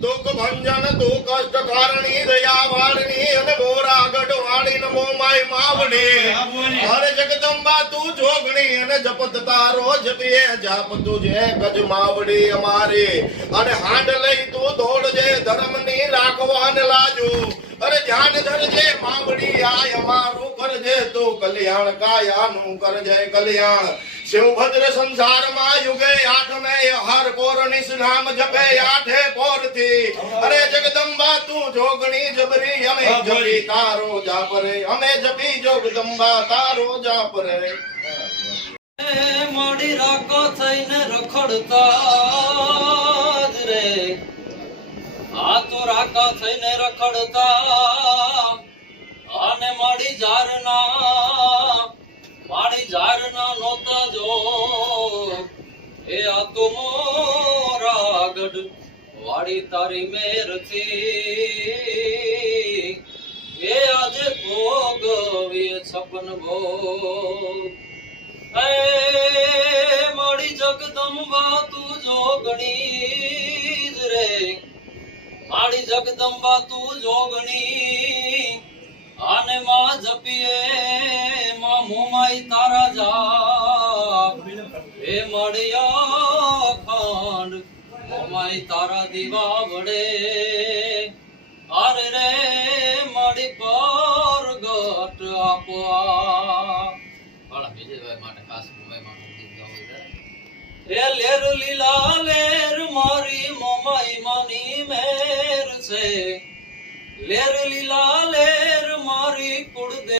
દુઃખ ભંજન તું કષ્ટ કારણી દયા વાળની અને મોરા ગઢવાળી નમો માય માવડી હરે જગદંબા તું જોગણી અને જપત તારો જપીએ જાપ તુજે ગજ માવડી અમારી અને હાંડ લઈ તું દોડજે ધર્મની રાખવાને લાજુ અરે ધ્યાન ધરજે માવડી આય અમારું કરજે તું કલ્યાણ કાયાનું કરજે કલ્યાણ શિવભદ્ર સંસારમાં યુગે આઠમે હર કોરનિસ નામ જપે આઠે પોરથી અરે જગદંબા તું જોગણી જબરી અમે જપી તારો જાપરે અમે જપી જગદંબા તારો જાપરે મોડી રાકો થઈને રખડતા જ રે આ તો રાકા થઈને રખડતા અને માડી ઝારના નોતા જો એ આ તો મોરા ગઢ વાડી તારી મેરથી એ આજે ભોગવીએ છપન ભોગ એ માડી જગદંબા તું જોગણી જ રે માડી જગદંબા તું જોગણી આને માં જપીએ માં મોમાઈ તારા જાપ એ મળ્યા ખંડ મોમાઈ તારા દીવા વડે અરે રે મળી પરગટ આપવા વાળા વિજયભાઈ માટે ખાસ મોમાઈ માનું ગીત ગાવું એ લેર લીલા લેર મારી મોમાઈ માની મેર છે લેર લીલા લેર મારી કુળ